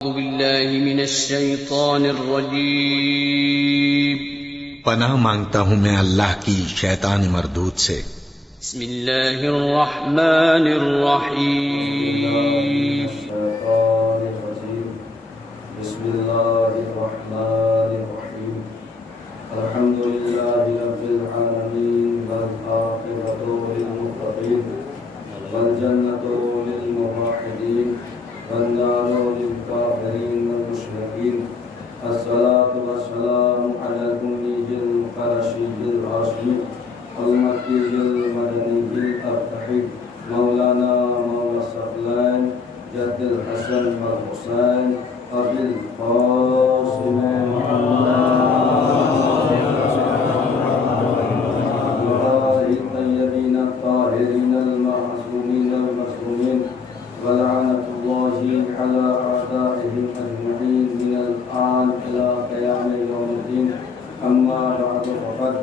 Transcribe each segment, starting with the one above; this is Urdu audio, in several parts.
أعوذ بالله من الشيطان الرجيم پناہ مانگتا ہوں میں اللہ کی شیطان مردود سے۔ بسم الله الرحمن الرحيم بسم الله الرحمن الرحيم الحمد لله رب العالمين والعاقبة للمتقين والجنة للموحدين والنار للكافرين والمشركين الصلاة والسلام على الأمي القرشي الهاشمي المكي المدني الأبتحي مولانا مولى الثقلين جد الحسن والحسين أبي القاسم وآله الطيبين الطاهرين المعصومين المظلومين ولعنة الله على أعدائهم أجمعين من الآن إلى قيام يوم الدين أما بعد فقد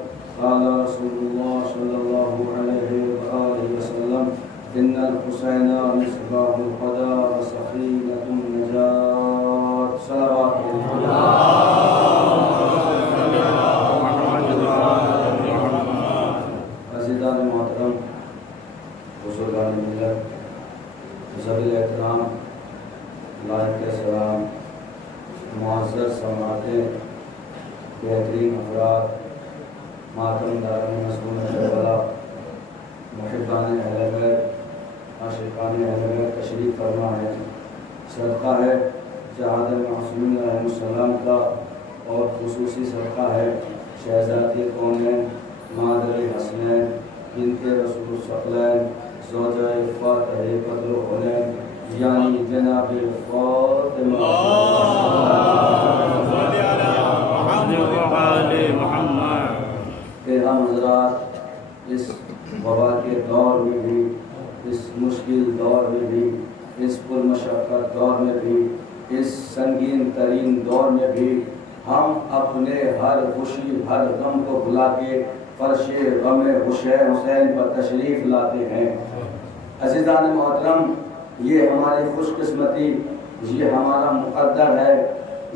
قال رسول الله صلى الله عليه وآله وسلم إن الحسين مصباح الهدى وسفينة النجاة صلوات عزیزان محترم بزرگان ملت ذوی احترام لائق سلام معزز سماعتیں بہترین افراد ماتم داران مصنون کربلا محبان اہل بیت عاشقان اہل بیت تشریف فرما ہے۔ صدقہ ہے جہاد معصومین علیہ السلام کا اور خصوصی صدقہ ہے شہزادی کونین مادر حسنین بنت رسول الثقلین زوجہ فاتح قدر حنین یعنی جناب فاطمہ کہ ہم حضرات اس وبا کے دور میں بھی، اس مشکل دور میں بھی، اس پرمشقت دور میں بھی، اس سنگین ترین دور میں بھی ہم اپنے ہر خوشی ہر غم کو بھلا کے فرش غم حسین پر تشریف لاتے ہیں۔ عزیزان محترم، یہ ہماری خوش قسمتی، یہ ہمارا مقدر ہے،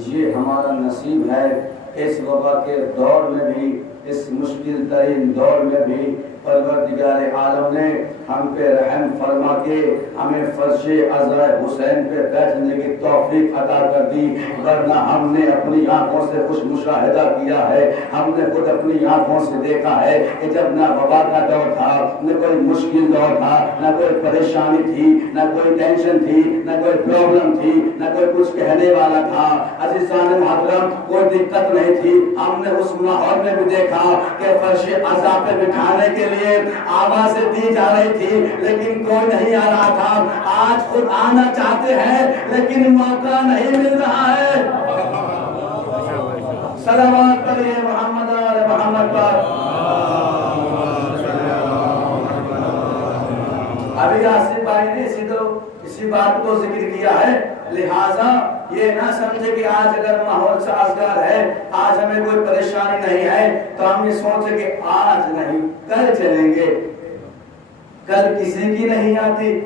یہ ہمارا نصیب ہے۔ اس وبا کے دور میں بھی، اس مشکل ترین دور میں بھی پروردگار عالم نے ہم پہ رحم فرما کے ہمیں فرش عزا حسین پہ بیٹھنے کی توفیق عطا کر دی، ورنہ ہم نے اپنی آنکھوں سے خوش مشاہدہ کیا ہے، ہم نے خود اپنی آنکھوں سے دیکھا ہے کہ جب نہ وبا کا دور تھا، نہ کوئی مشکل دور تھا، نہ کوئی پریشانی تھی، نہ کوئی ٹینشن تھی، نہ کوئی پرابلم تھی، نہ کوئی کچھ کہنے والا تھا، عزیزان محترم کوئی دقت نہیں تھی۔ ہم نے اس ماحول میں بھی دیکھا کہ فرش عزا پہ بٹھانے کے لیے آوازیں دی جا رہی تھی لیکن کوئی نہیں آ رہا تھا۔ آج خود آنا چاہتے ہیں لیکن موقع نہیں مل رہا ہے۔ صلوات پڑھیے محمد آل محمد پر۔ ابھی آصف بھائی نے اسی بات کو ذکر کیا ہے، لہٰذا یہ نہ سمجھے کہ آج اگر ماحول سازگار ہے، آج ہمیں کوئی پریشانی نہیں ہے تو ہم یہ سوچے کہ آج نہیں کل چلیں گے، کل کسی کی نہیں آتی،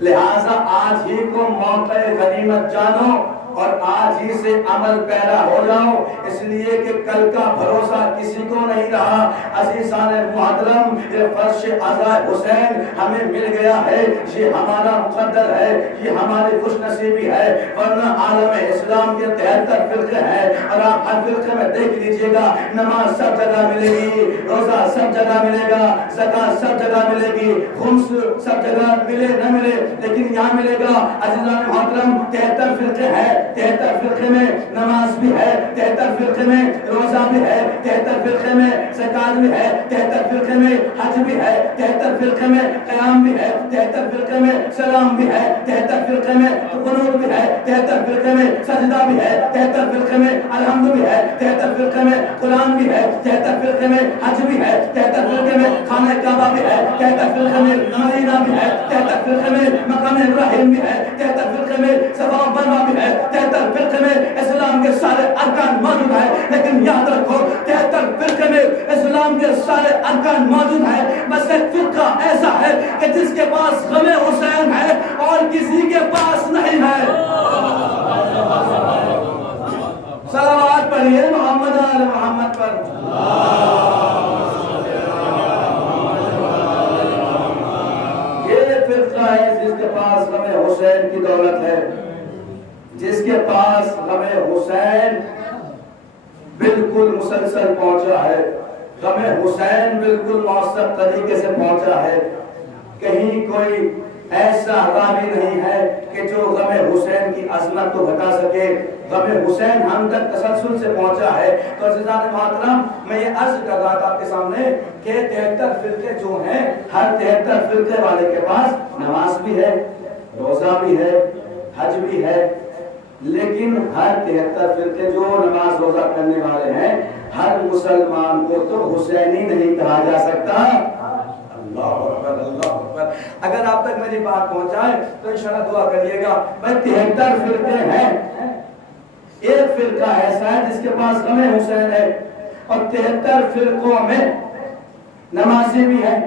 لہٰذا آج ہی کو موقع غنیمت جانو اور آج ہی سے عمل پیرا ہو جاؤ، اس لیے کہ کل کا بھروسہ کسی کو نہیں رہا۔ عزیزان محترم، یہ فرش عزا حسین ہمیں مل گیا ہے، یہ ہمارا مقدر ہے، یہ ہماری خوش نصیبی ہے، ورنہ عالم اسلام کے 73 فرقے ہیں اور آپ ہر فرقے میں دیکھ لیجئے گا، نماز سب جگہ ملے گی، روزہ سب جگہ ملے گا، زکوٰۃ سب جگہ ملے گی، خمس سب جگہ ملے نہ ملے لیکن یہاں ملے گا۔ عزیزان محترم 73 فرقے ہیں، 73 فرقے میں نماز بھی ہے، 73 فرقے میں روزہ بھی ہے، 73 فرقے میں زکوٰۃ بھی ہے، 73 فرقے میں حج بھی ہے، 73 فرقے میں قیام بھی ہے، 73 فرقے میں سلام بھی ہے، 73 فرقے میں قنوت بھی ہے، 73 فرقے میں سجدہ بھی ہے، 73 فرقے میں الحمد بھی ہے، 73 فرقے میں قرآن بھی ہے، 73 فرقے میں حج بھی ہے، 73 فرقے میں خانہ کعبہ بھی ہے، 73 فرقے میں مدینہ بھی ہے، 73 فرقے میں مقام ابراہیم بھی ہے، 73 فرقے میں صفا و مروا بھی ہے، 73 فرقے میں اسلام کے سارے ارکان موجود ہیں، لیکن یاد رکھو 73 فرقے میں اسلام کے سارے ارکان موجود ہیں، بس ایک فرقہ ایسا ہے کہ جس کے پاس غم حسین ہے اور کسی کے پاس نہیں ہے۔ حسین کی دولت ہے، جس کے پاس غم حسین بالکل مسلسل پہنچا ہے، غم حسین بالکل مؤثر طریقے سے پہنچا ہے، کہیں کوئی ایسا راوی نہیں ہے کہ جو غم حسین کی عظمت کو بتا سکے، غم حسین ہم تک تسلسل سے پہنچا ہے۔ تو عزیزان محترم، میں یہ عرض کر رہا تھا آپ کے سامنے کہ 73 فرقے جو ہیں، ہر 73 فرقے والے کے پاس نماز بھی ہے، روزہ بھی ہے، حج بھی ہے، لیکن ہر 73 فرقے جو نماز روزہ کرنے والے ہیں، ہر مسلمان کو تو حسینی نہیں کہا جا سکتا۔ اللہ اکبر، اللہ اکبر۔ اگر آپ تک میری بات پہنچائے تو انشاءاللہ دعا کریے گا۔ بھائی 73 فرقے ہیں، ایک فرقہ ایسا ہے جس کے پاس غم حسین ہے، اور 73 فرقوں میں نمازی بھی ہیں،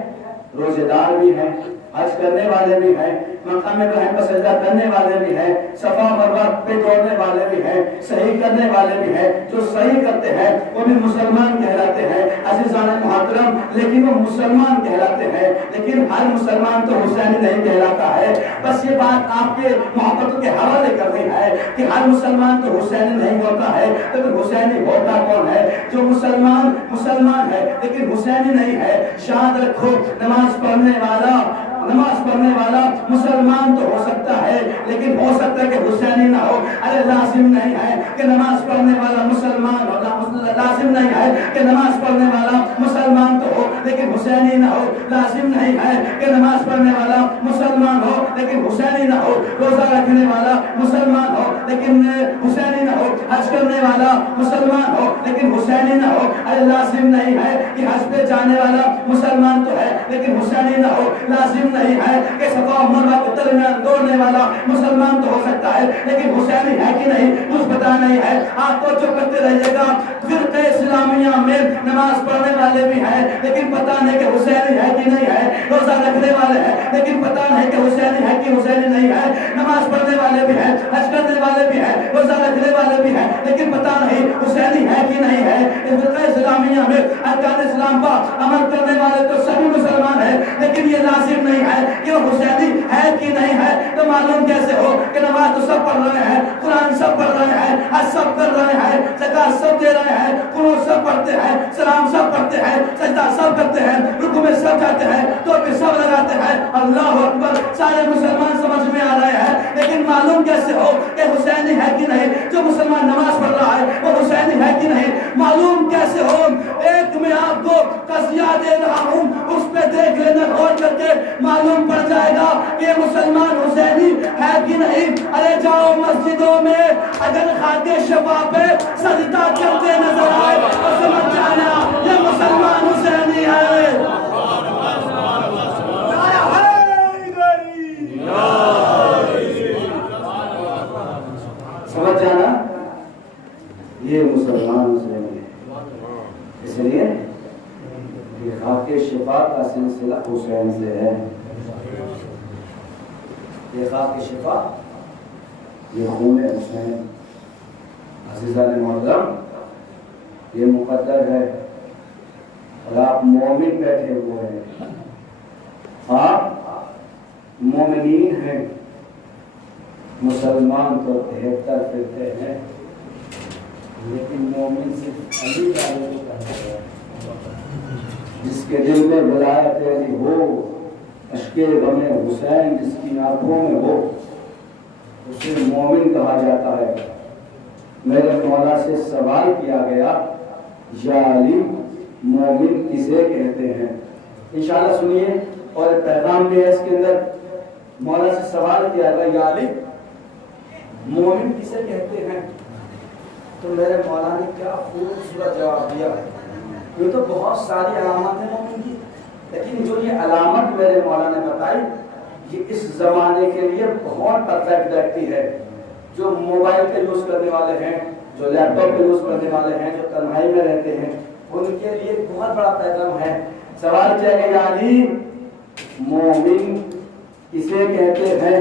روزے دار بھی ہیں، حج کرنے والے بھی ہیں، مقام ابراہیم پر سجدہ کرنے والے بھی ہیں، صفا مروہ پہ دوڑنے والے بھی ہیں، صحیح کرنے والے بھی ہیں۔ جو صحیح کرتے ہیں وہ بھی مسلمان کہلاتے ہیں عزیزان محترم، لیکن وہ مسلمان کہلاتے ہیں، لیکن ہر مسلمان تو حسینی نہیں کہلاتا ہے۔ بس یہ بات آپ کے محبتوں کے حوالے کرنی ہے کہ ہر مسلمان تو حسینی نہیں ہوتا ہے، لیکن حسینی ہوتا کون ہے؟ جو مسلمان ہے لیکن حسینی نہیں ہے۔ شاد رکھو، نماز پڑھنے والا مسلمان تو ہو سکتا ہے، لیکن ہو سکتا ہے کہ حسینی نہ ہو۔ ارے لازم نہیں ہے کہ نماز پڑھنے والا مسلمان ہو، لازم نہیں ہے کہ نماز پڑھنے والا مسلمان تو ہو لیکن حسینی نہ ہو، لازم نہیں ہے کہ نماز پڑھنے والا مسلمان ہو لیکن حسینی نہ ہو، روزہ رکھنے والا مسلمان ہو لیکن حسینی نہ ہو، حج کرنے والا مسلمان ہو لیکن حسینی نہ ہو۔ ارے لازم نہیں ہے کہ حج پہ جانے والا مسلمان تو ہے لیکن حسینی نہ ہو، لازم نہیں ہے کہ صفا و مروہ کے درمیان دوڑنے والا مسلمان تو ہو سکتا ہے لیکن حسینی ہے کہ نہیں کچھ پتا نہیں ہے۔ آپ کو جو کرتے رہیے گا، فرقہ اسلامیہ میں نماز پڑھنے والے بھی ہیں لیکن پتا نہیں کہ حسینی ہے کہ نہیں ہے، روزہ رکھنے والے ہیں لیکن پتا نہیں کہ حسینی ہے کہ حسینی نہیں ہے، نماز پڑھنے والے بھی ہیں، حج کرنے والے بھی ہیں، روزہ رکھنے والے بھی ہیں لیکن پتا نہیں حسینی ہے کہ نہیں ہے۔ فرقہ اسلامیہ میں ارکان اسلام پر عمل کرنے والے تو سبھی مسلمان ہیں، لیکن یہ لازم نہیں ہے کہ وہ حسینی ہے کہ نہیں ہے۔ تو معلوم کیسے ہو کہ نماز تو سب پڑھ رہے ہیں، قرآن سب پڑھ رہے ہیں، حج سب کر رہے ہیں، زکات سب دے رہے ہیں، قنوت سب پڑھتے ہیں، سلام سب پڑھتے ہیں، سجدہ سب کرتے ہیں، رکوع میں سب جاتے ہیں، ٹوپی سب لگاتے ہیں، اللہ اکبر، سارے مسلمان سمجھ میں آ رہے ہیں، لیکن معلوم کیسے ہو کہ حسینی ہے کہ نہیں؟ جو مسلمان نماز پڑھ رہا ہے وہ حسینی ہے کہ نہیں معلوم کیسے ہو؟ ایک میں آپ کو قضیہ دے رہا ہوں، اس پہ دیکھ لینا غور کر کے، معلوم پڑ جائے گا کہ مسلمان حسینی ہے کہ نہیں۔ ارے جاؤ مسجدوں میں، اگر خاک شفا پہ سجدہ کرتے نظر آئے تو سمجھ جانا یہ مسلمان حسینی ہے۔ سمجھ جانا یہ مسلمان حسینی ہے، اس لیے یہ خاک شفا کا سلسلہ حسین سے ہے۔ یہ خاک شفا، یہ خون حسین، عزیزان محترم، یہ مقدر ہے۔ اور آپ مومن بیٹھے ہوئے ہیں، آپ مومنین ہیں، مسلمان تو 73 فرقے ہیں، لیکن مومن صرف علی والے کو کہا گیا۔ جس کے دل میں ولایت علی ہو، اشک غم حسین جس کی آنکھوں میں ہو، اسے مومن کہا جاتا ہے۔ میرے مولا سے سوال کیا گیا، یا علی مومن کسے کہتے ہیں؟ انشاءاللہ سنیے، اور ایک پیغام بھی ہے اس کے اندر۔ مولا سے سوال کیا گیا، یا علی مومن کسے کہتے ہیں؟ تو میرے مولا نے کیا خوبصورت جواب دیا۔ یہ تو بہت ساری علامات ہیں مومن کی، لیکن جو یہ علامت میرے مولا نے بتائی، یہ اس زمانے کے لیے بہت پرفیکٹ بیٹھتی ہے۔ جو موبائل کا یوز کرنے والے ہیں، جو لیپ ٹاپ کا یوز کرنے والے ہیں، جو تنہائی میں رہتے ہیں، ان کے لیے بہت بڑا پیغام ہے۔ سوال کیا کہ یعنی مومن کسے کہتے ہیں،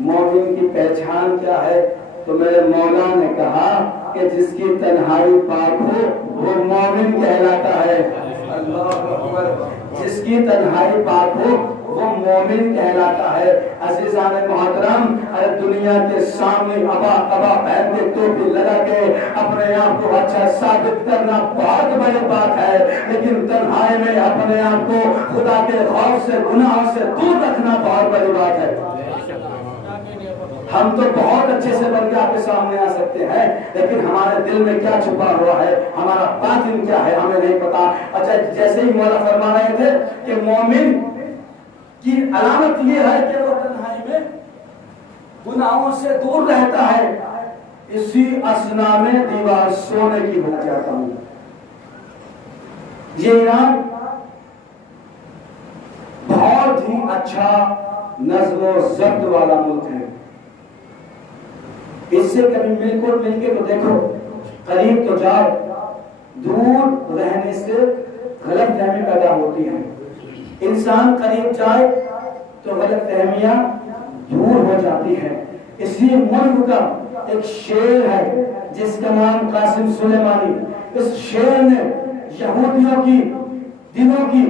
مومن کی پہچان کیا ہے؟ تو میرے مولا نے کہا کہ جس کی تنہائی پاک ہو وہ مومن کہلاتا ہے۔ اللہ اکبر، جس کی تنہائی پاک ہو وہ مومن کہلاتا ہے۔ عزیزان محترم، دنیا کے سامنے ابا پہن کے ٹوپی لگا کے اپنے آپ کو اچھا ثابت کرنا بہت بڑی بات ہے، لیکن تنہائی میں اپنے آپ کو خدا کے خوف سے، گناہوں سے دور رکھنا بہت بڑی بات ہے۔ ہم تو بہت اچھے سے بن کے آپ کے سامنے آ سکتے ہیں، لیکن ہمارے دل میں کیا چھپا ہوا ہے، ہمارا باطن کیا ہے، ہمیں نہیں پتا۔ اچھا، جیسے ہی مولا فرما رہے تھے کہ مومن کی علامت یہ ہے کہ وہ تنہائی میں گناہوں سے دور رہتا ہے، اسی اثنا میں دیوار سونے کی بن جاتا ہوں۔ یہ ایران بہت ہی اچھا نظم و ضبط والا ملک ہے، اس سے کبھی مل کے تو دیکھو، قریب تو جاؤ، دور رہنے سے غلط فہمی پیدا ہوتی ہے۔ انسان قریب جائے تو غلط فہمیاں دور ہو جاتی ہیں۔ اسی ملک کا ایک شعر ہے جس کا نام قاسم سلیمانی، اس شعر نے یہودیوں کی دلوں کی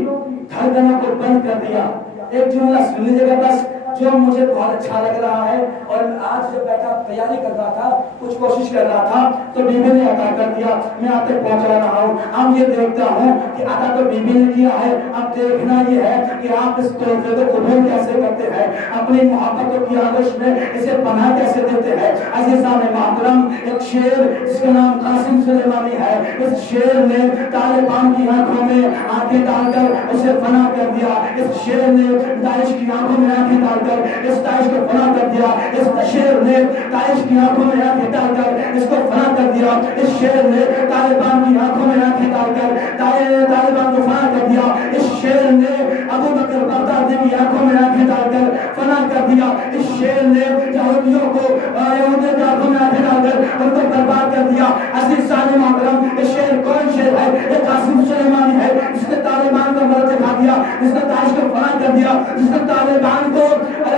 دھڑکنوں کو بند کر دیا۔ ایک جملہ سن لیجیے گا بس، جو مجھے بہت اچھا لگ رہا ہے، اور آج جب بیٹھا تیاری کر رہا تھا، کچھ کوشش کر رہا تھا، تو بی بی نے عطا کر دیا، میں آپ تک پہنچا رہا ہوں۔ اب یہ دیکھتا ہوں کہ عطا تو بی بی نے کیا ہے، اب دیکھنا یہ ہے کہ آپ اس تحفے کو قبول کیسے کرتے ہیں، اپنی محبتوں کی آغوش میں اسے پناہ کیسے دیتے ہیں۔ عزیزان محترم، ایک شعر جس کا نام قاسم سلیمانی ہے، اس شعر نے طالبان کی آنکھوں میں آنکھیں ڈال کر اسے پناہ کر دیا، اس شعر نے داعش کی آنکھوں میں آنکھیں ڈال کر اس داعش کو فنا کر دیا، اس شعر نے داعش کی آنکھوں میں آنکھیں ڈال کر اس کو فنا کر دیا، اس شعر نے طالبان کی آنکھوں میں آنکھیں ڈال کر طالبان کو فنا کر دیا، اس شعر نے ابو بکر بغدادی کی آنکھوں میں آنکھیں ڈال کر فنا کر دیا، اس شعر نے یہودیوں کو یہودیوں کی آنکھوں میں آنکھیں ڈال کر ان کو برباد کر دیا۔ عزیزان محترم، یہ شعر کون شعر ہے؟ یہ قاسم سلیمانی ہے، جس نے طالبان کو مرد دکھا دیا، جس نے داعش کو فنا کر دیا، جس نے طالبان کو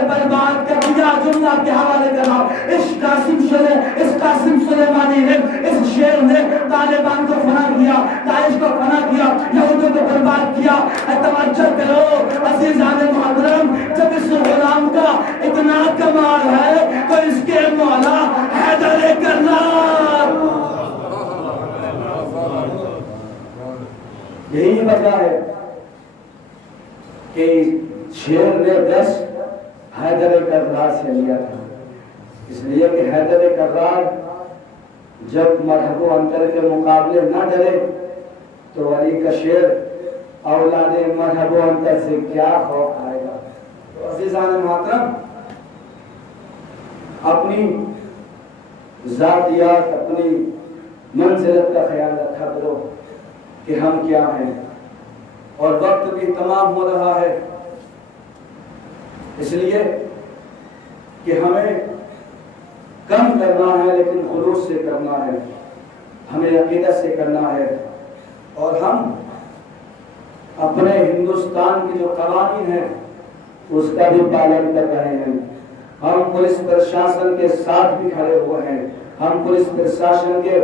برباد کر دیا۔ جملہ کے حوالے کرنا، اس قاسم سلیمانی نے، اس شعر نے طالبان کو فنا کیا، داعش کو فنا کیا، یہودوں کو برباد کیا۔ توجہ کرو عزیزان محترم، جب اس غلام کا اتنا کمال ہے تو اس کے مولا حیدر کرار، یہی وجہ ہے کہ شعر نے 10 حیدر کرار سے لیا تھا، اس لیے کہ حیدر کرار جب مرحب و انتر کے مقابلے نہ ڈرے تو علی کا شعر اولاد مرحب و انتر سے کیا خوف آئے گا۔ تو عزیزان محترم، اپنی ذاتیات، اپنی منزلت کا خیال رکھا کرو کہ ہم کیا ہیں، اور وقت بھی تمام ہو رہا ہے، اس لیے کہ ہمیں کم کرنا ہے لیکن خلوص سے کرنا ہے، ہمیں عقیدت سے کرنا ہے، اور ہم اپنے ہندوستان کی جو قوانین ہیں اس کا بھی پالن کر رہے ہیں۔ ہم پولیس پرشاسن کے ساتھ بھی کھڑے ہوئے ہیں، ہم پولیس پرشاسن کے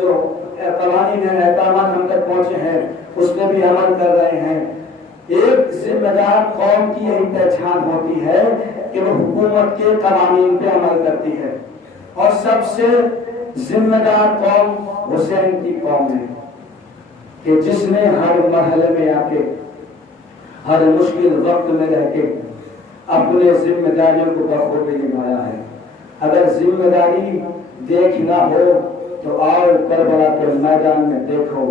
جو قوانین ہیں، احکامات ہم تک پہنچے ہیں، اس میں بھی عمل کر رہے ہیں۔ ایک ذمہ دار قوم کی یہی پہچان ہوتی ہے کہ وہ حکومت کے قوانین پہ عمل کرتی ہے، اور سب سے ذمہ دار قوم حسین کی قوم ہے کہ جس نے ہر مرحلے میں آ کے، ہر مشکل وقت میں رہ کے اپنے ذمہ داریوں کو بخوبی نبھایا ہے۔ اگر ذمہ داری دیکھنا ہو تو آؤ کربلا کے میدان میں دیکھو،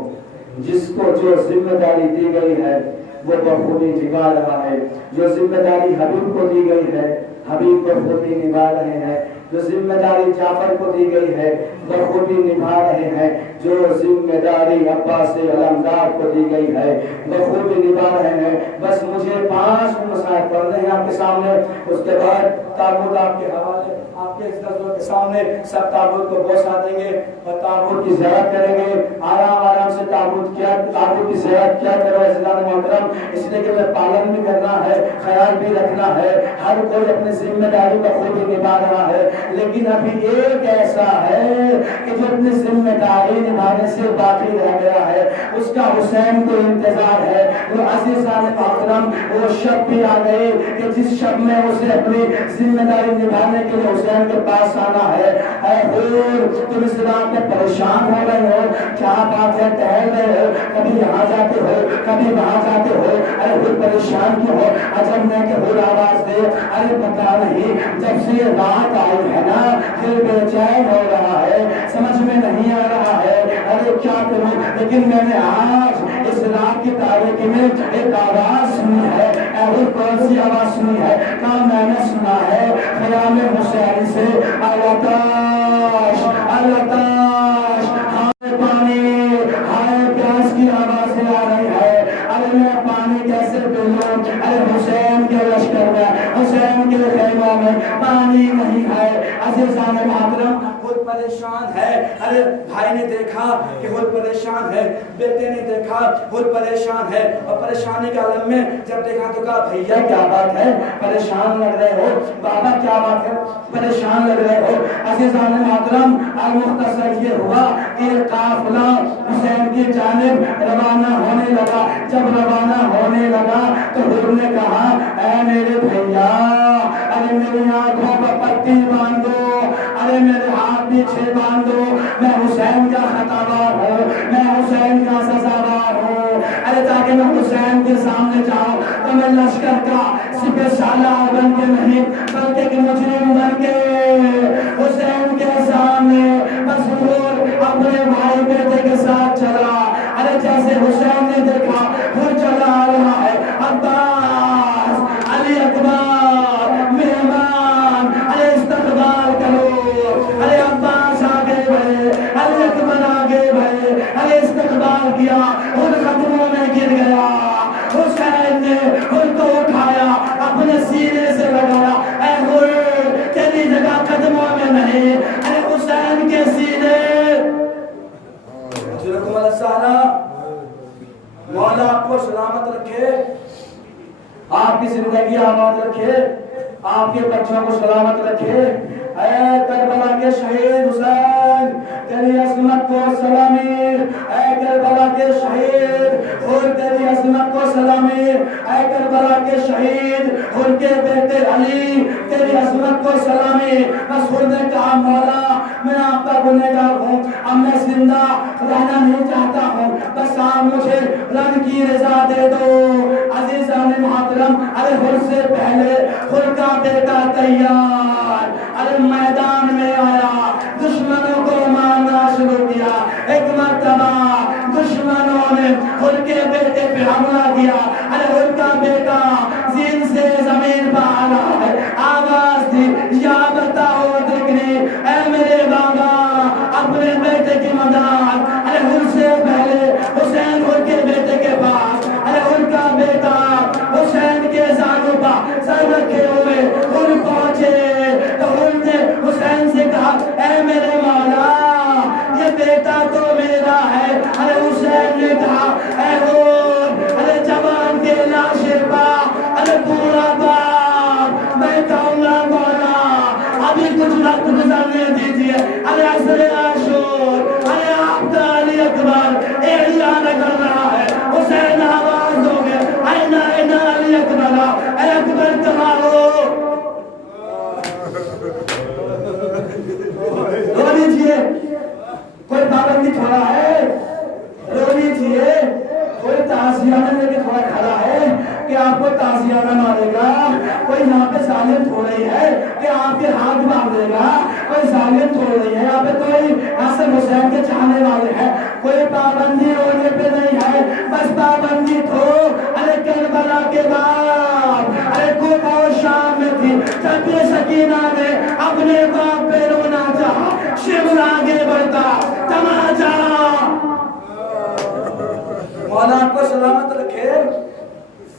جس کو جو ذمہ داری دی گئی ہے وہ بخوبی نبھا رہا ہے۔ جو ذمہ داری حبیب کو دی گئی ہے حبیب بخوبی نبھا رہے ہیں، جو ذمہ داری جعفر کو دی گئی ہے بخوبی نبھا رہے ہیں، جو ذمہ داری عباس علمدار کو دی گئی ہے بخوبی نبھا رہے ہیں۔ بس مجھے 5 مسائل پڑھنے ہیں آپ کے سامنے، اس کے بعد تابوت آپ کے حوالے آپ کے نظروں کے سامنے سب تابوت کو بوسا دیں گے اور تابوت کی زیارت کریں گے. آرام آرام سے تابوت کی زیارت کیا کرو عزیزان محترم, اس لیے کہ پالن بھی کرنا ہے, خیال بھی رکھنا ہے, ہر کوئی اپنی ذمہ داری کو خود ہی نبھا رہا ہے. لیکن ابھی ایک ایسا ہے کہ جو اپنی ذمہ داری نبھانے سے باقی رہ گیا ہے, اس کا حسین کو انتظار ہے. وہ عزیزان محترم وہ شب بھی آ گئی کہ جس شب میں اسے اپنی ذمہ داری نبھانے کے لیے حسین کے پاس آنا ہے. اے حور, تم اس رات میں پریشان ہو رہے ہو, کیا بات ہے, ٹہل رہے ہو, کبھی یہاں جاتے ہو کبھی وہاں جاتے ہو, ارے حور پریشان کیوں ہو؟ عجب میں کہ حور آواز دے, ارے پتا نہیں جب سے یہ رات آئی ہے نا دل بے چین ہو رہا ہے, سمجھ میں نہیں آ رہا ہے, ارے کیا کروں. لیکن میں نے آج اس رات کی تاریکی میں ایک آواز سنی ہے. اے حور کون سی آواز سنی ہے؟ کہا میں نے سنا ہے خیام حسین سے التاش التاش, ہائے پانی, ہائے پیاس کی آوازیں آ رہی ہے. ارے میں پانی کیسے پلوں؟ ارے حسین کے لشکر میں, حسین کے خیموں میں پانی نہیں ہے. عزیزان محترم خود پریشان ہے. ارے بھائی نے دیکھا کہ خود پریشان ہے, بیٹے نے دیکھا خود پریشان ہے, اور پریشانی کے عالم میں جب دیکھا تو کہا بھیا کیا بات ہے, پریشان لگ رہے ہو؟ بابا کیا بات ہے, پریشان لگ رہے ہو؟ عزیزان محترم المختصر یہ ہوا کہ قافلہ حسین کی جانب روانہ ہونے لگا. جب روانہ ہونے لگا تو حور نے کہا اے میرے بھیا, ارے میری آنکھوں پر پٹی باندھو, ارے میرے ہاتھ پیچھے باندھو, میں حسین کا خطابار ہوں, میں حسین کا سزاوار ہوں. ارے تاکہ میں حسین کے سامنے جاؤں تو میں لشکر کا سپہ سالار بن کے نہیں بلکہ کہ مجرم بن کے حسین کے سامنے بس حور اپنے بھائی بیٹے کے ساتھ چلا. ارے جیسے حسین نے دیکھا حور چلا آ رہا ہے, عباس, علی اکبر, مہمان, ارے استقبال کرو. ارے عباس آگے بڑھے, علی اکبر آگے بڑھے, ارے استقبال کیا. حور قدموں میں گر گیا, حسین نے حور کو اٹھایا, اپنے سینے سے لگایا. اے حور تیری جگہ قدموں میں نہیں, ارے حسین کے سینے. مولا آپ کو سلامت رکھے, آپ کی زندگی آباد رکھے, آپ کے بچوں کو سلامت رکھے. اے کربلا کے شہید حسین, تیری عظمت کو سلامی. اے کربلا کے شہید اور تیری عظمت کو سلامی. اے کربلا کے شہید اور کے بیٹے علی, تیری عظمت کو سلامی. بس خود نے کہا مولا میں آپ کا گنہگار ہوں, اب میں زندہ رہنا نہیں چاہتا ہوں, بس آپ مجھے رن کی رضا دے دو. عزیزان محترم, ارے حور سے پہلے حور کا بیٹا تیار, ارے میدان میں آیا, دشمنوں کو مارنا شروع کیا. ایک مرتبہ دشمنوں نے حور کے بیٹے پہ حملہ کیا. ارے حور کا بیٹا زین سے زمین پر آ رہا ہے, آواز دی یا بتاؤ دکھنی, اے میرے بابا اپنے بیٹے کی مدد. ارے حور سے پہلے حسین حور کے بیٹے کے پاس, ارے حور کا بیٹا حسین کے زانوں پر سر رکھے ہوئے حور پہنچے تو حور نے حسین سے کہا اے میرے مولا یہ بیٹا تو میرا ہے. ارے حسین نے کہا اے حور, ارے جوان کے لاشے پا, ارے پورا باپ میں کہوں گا مولا ابھی کچھ وقت گزرنے دیجئے. ارے عصر عاشور, ارے آپ کا علی اکبر اعلان کر رہا ہے. حسین آواز دو گے اینا اینا علی اکبر, اے اکبر کہاں ہو؟ رو لیجئے, کوئی پابندی تھوڑا ہے, رو لیجئے. کوئی تعزیانہ لے کے تھوڑا کھڑا ہے کہ آپ کو تعزیانہ مارے گا, کوئی یہاں پہ ظالم تھوڑی ہے کہ آپ کے ہاتھ مار دے گا, کوئی ظالم تھوڑی ہے یہاں پہ, کوئی حسن حسین کے چاہنے والے ہیں. کوئی پابندی رونے پہ نہیں ہے, بس پابندی تو ارے کربلا کے بعد, ارے کوفہ اور شام میں تھی جب یہ سکینہ نے اپنے باپ پہ رونا چاہا, شمر آگے بڑھتا تماچا. مولا آپ کو سلامت رکھے,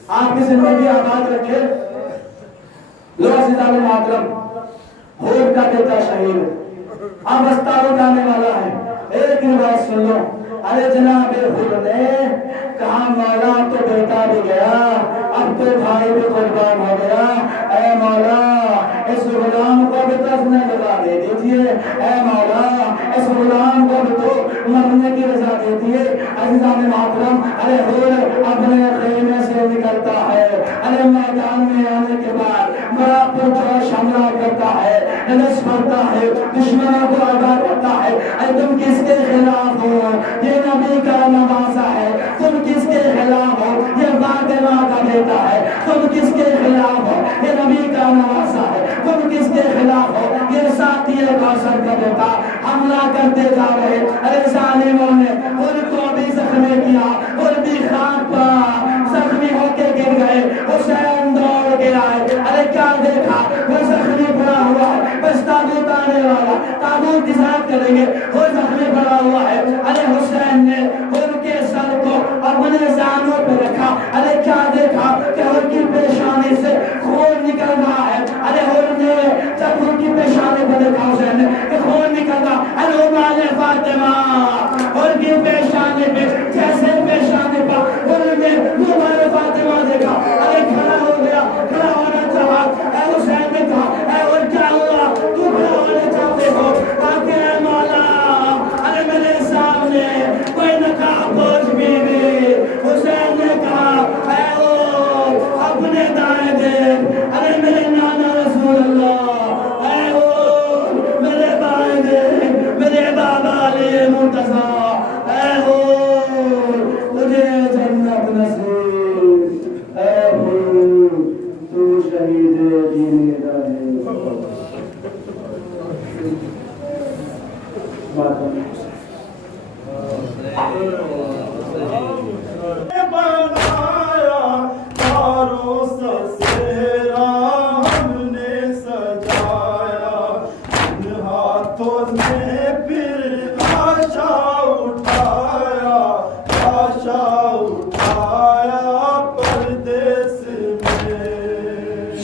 آپ کی زندگی آباد رکھے. لو عزیزان محترم, ہور کا بیٹا شہید اب استعارت آنے والا ہے. ایک روایت سن لو. ارے جناب ہور نے کہا مولا تو بیٹا بھی گیا اب تو بھائی بھی قربان ہو گیا. اے مولا اس غلام کو بھی تو نے رضا دے دیجیے. اے مولا اس غلام کو بھی تو مرنے کی رضا دے دیے. عزیزان محترم ارے ہور اپنے خیمے سے نکلتا ہے. ارے میدان میں آنے کے بعد بڑا پرجوش حملہ کرتا ہے, نلس پڑتا ہے, دشمنوں کو آگاہ کرتا ہے. ارے تم کس کے خلاف ہو؟ یہ نبی کا نواسا ہے. تم کس کے خلاف ہو؟ یہ فاطمہ کا بیٹا ہے. تم کس کے خلاف ہو؟ یہ نبی کا نواسا ہے. تم کس کے خلاف ہو؟ یہ ساتھی کوثر کا بیٹا. حملہ کرتے جا رہے. ارے ظالموں نے ان کو بھی زخمی کیا, ان بھی خاک پر زخمی ہو کے گر گئے. حسین دوڑ کے آئے. ارے کیا دیکھا؟ وہ زخمی پڑا ہوا ہے, بس تابوت آنے والا, تابوت انتظار کریں گے, وہ زخمی پڑا ہوا ہے. ارے حسین نے ان کے سر کو اپنے زانوں پہ رکھا. ارے کیا دیکھا کہ ان کی پیشانی سے خون نکل رہا ہے. ارے ان نے جب ان کی پیشانی پہ دیکھا حسین نے کہ خون نکل رہا, ارے مال فاطمہ ان کی پیشانی پہ جیسے پیشانی پر ان نے مال فاطمہ دیکھا. ارے کھڑا ہو گیا, کھڑا ہونا چاہا. اے حسین نے کہا اے اور کیا ہوا تو کھڑا ہونا چاہتے ہو؟ تاکہ اے مولا ارے میرے سامنے کوئی نقاب پوش بیوی. حسین نے کہا اے او اپنے دائیں دیکھ. ارے میرے نانا رسول اللہ, اے او میرے بائیں دیکھ, میرے بابا علی مرتضیٰ. اے او تجھے جنت نصیب. اے او تو شہید دین ہے. بنایا تاروں سے سہرا ہم نے سجایا, ان ہاتھوں سے پھر آشا اٹھایا, آشا اٹھایا پردیس میں.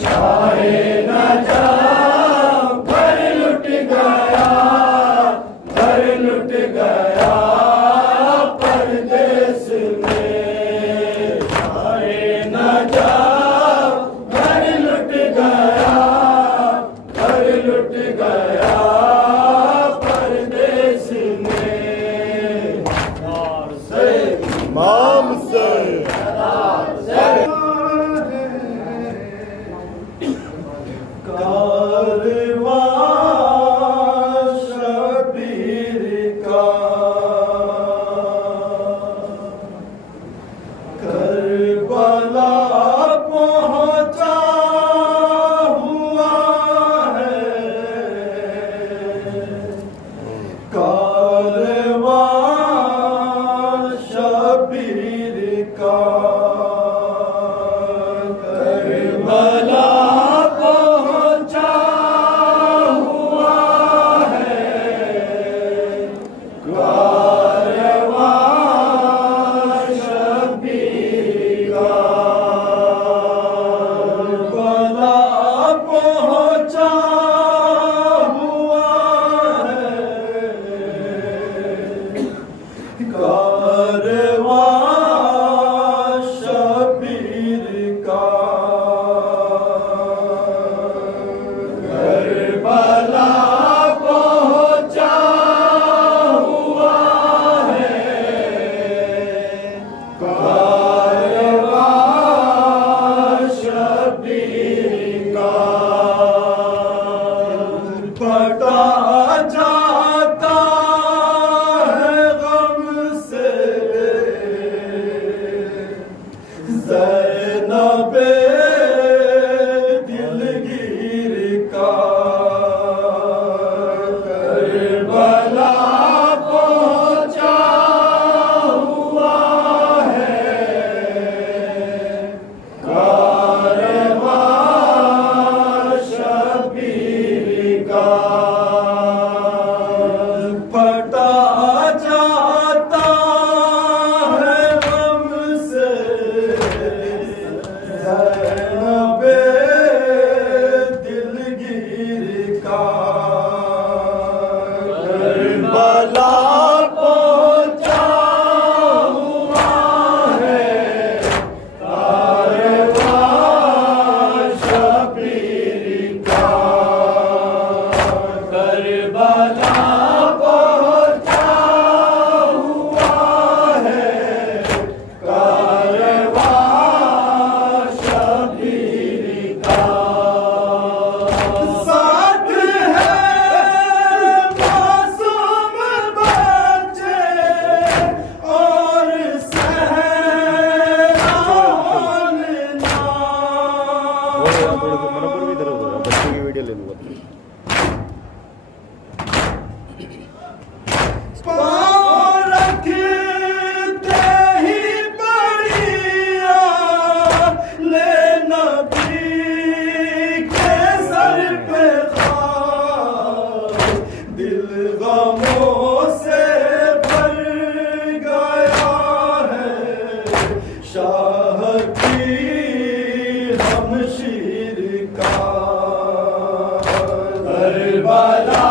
شاہ نجف گھر لٹ گیا, گھر لٹ گیا پردیس میں. شاہ نجف گھر لٹ گیا, گھر لٹ گیا پاؤں رکھتے ہی پڑیا لے نبی کے سر پہ خاک، دل غموں سے بھر گیا ہے شاہ کی ہمشیر کا کربلا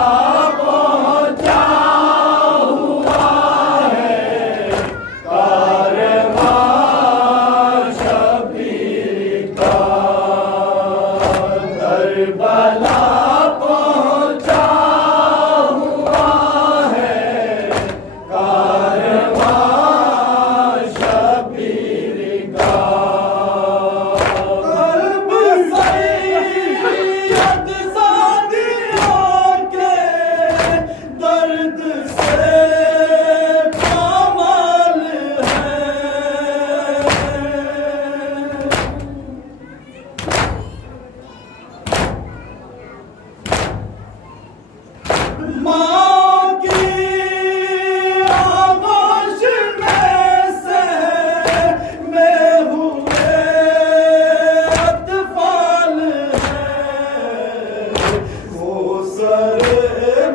پہنچا ہوا ہے کارواں شبیر کا، کربلا پہنچا ہوا ہے کارواں شبیر کا، قلب سید زادیوں کے درد سے کمال ہے، ماں کی آغوش میں سے میں ہوئے اطفال ہیں، وہ سر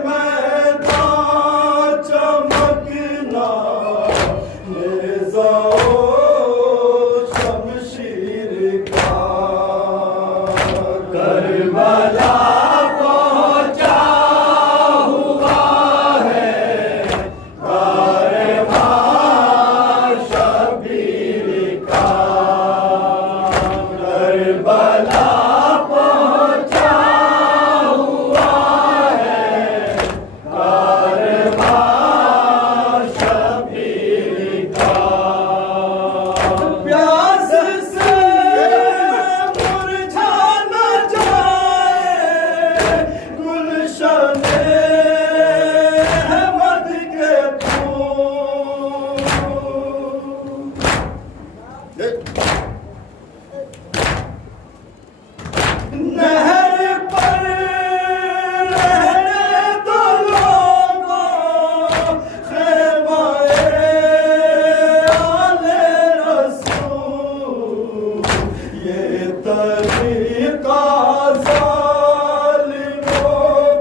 میدان چمکنا نیزہ و شمشیر کا، کربلا پہنچا ہوا ہے کارواں شبیر کا، کربلا پہنچا ہوا ہے کارواں شبیر کا، پیاس سے مرجھا نہ جائے گلشن احمد کے پھول، نہر پر رہنے دو لوگوں خیمہ آل رسول، یہ طریقہ ظالم و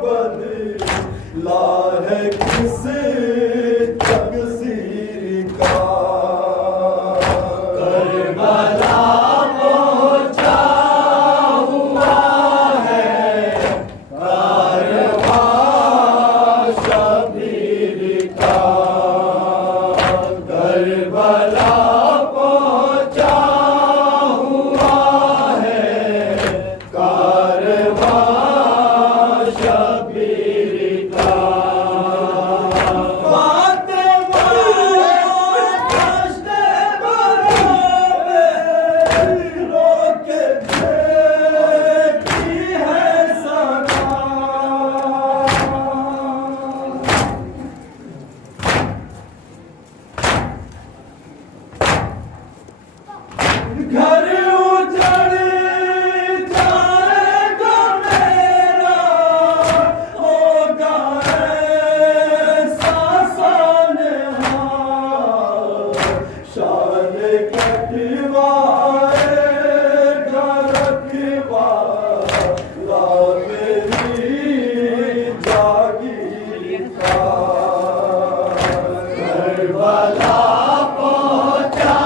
بدلا ہے کس تقصیر کا، کربلا پہنچا ہوا ہے کارواں شبیر کا، کربلا پہنچا ہوا ہے کارواں شبیر کا، فاطمہ دشت برا میں رو کے دیکھتی ہے سنا، گھر اجڑ جائے گا میرا ہوگا ایسا سانحہ، شان کٹوائے گا رکھوالا میری جاگیر کا، کربلا پہنچا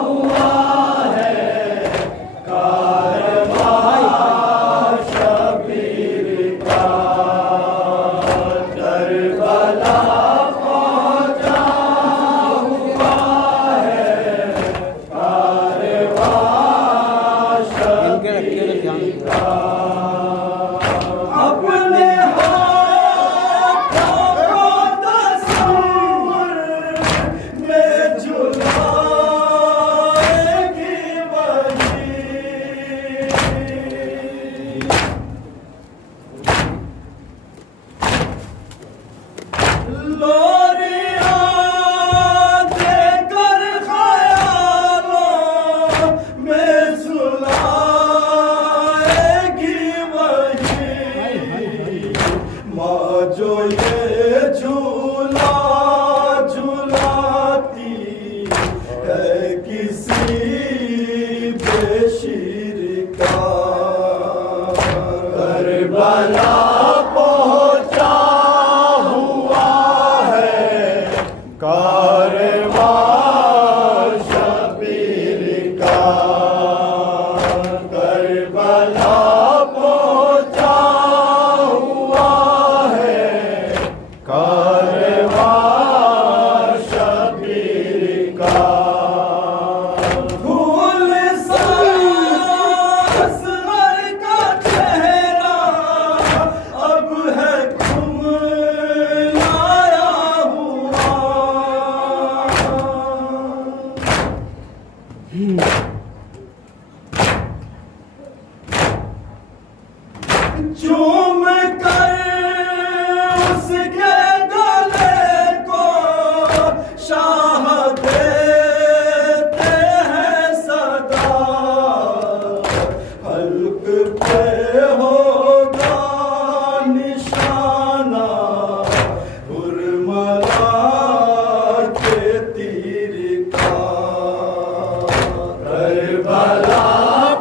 ہوا ہے کارواں شبیر کا، کربلا پہنچا ہوا ہے کارواں شبیر کا، اپنے ہاتھوں کو تصور میں جلائے گی وہی، لوریاں دے کر خیالوں میں سلائے گی وہی، ماں جو یہ جھولا جھولاتی ہے کسی بے شیر کا، کربلا پہنچا ہوا ہے کارواں شبیر کا، کربلا پہنچا ہوا ہے کارواں شبیر کا، پھول سا اصغر کا چہرہ اب ہے تم لایا ہوا، چوم کر اس کے گلے کو شاہ دیتے ہیں صدا، حلق پہ ہوگا نشانہ حرملا کے تیر کا، کربلا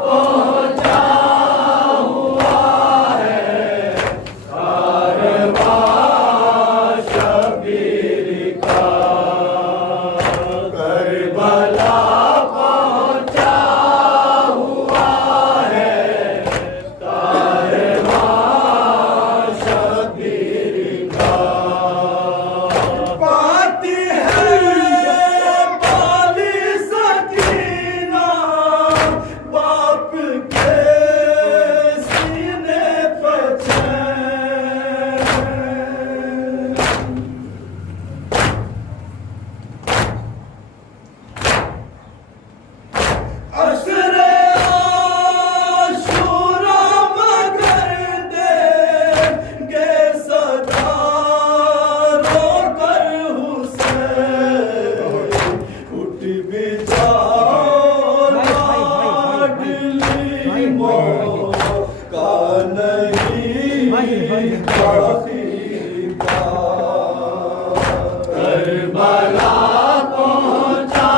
پہنچا ہوا ہے کارواں شبیر کا، کربلا پہنچا ہوا ہے کارواں شبیر کا، پاتی ہے بالی سکینہ باپ کے سینے پہ چین، عشر عاشورا مگر دیں گے صدا رو کر حسین، اٹھ بھی جاؤ لاڈلی موقع نہیں باقی کا، کربلا پہنچا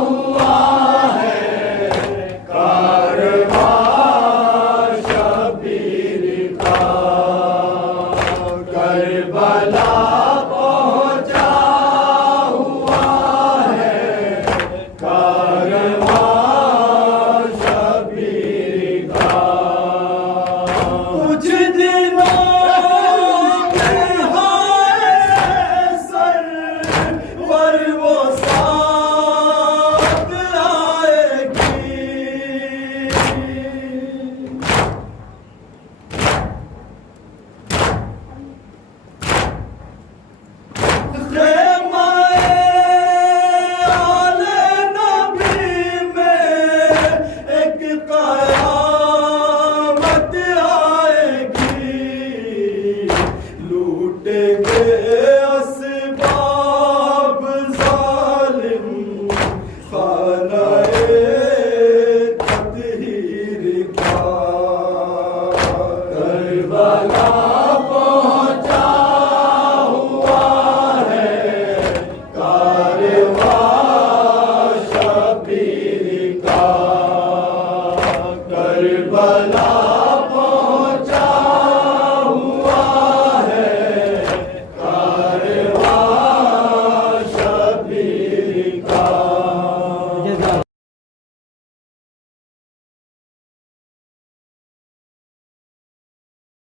ہوا ہے کارواں شبیر کا، کربلا پہنچا ہوا ہے کارواں شبیر کا، کچھ دنوں میں ہائے سرور وہ ساتھ آئے گی، خیمہ آل نبی میں ایک قیامت آئے گی، لوٹیں گے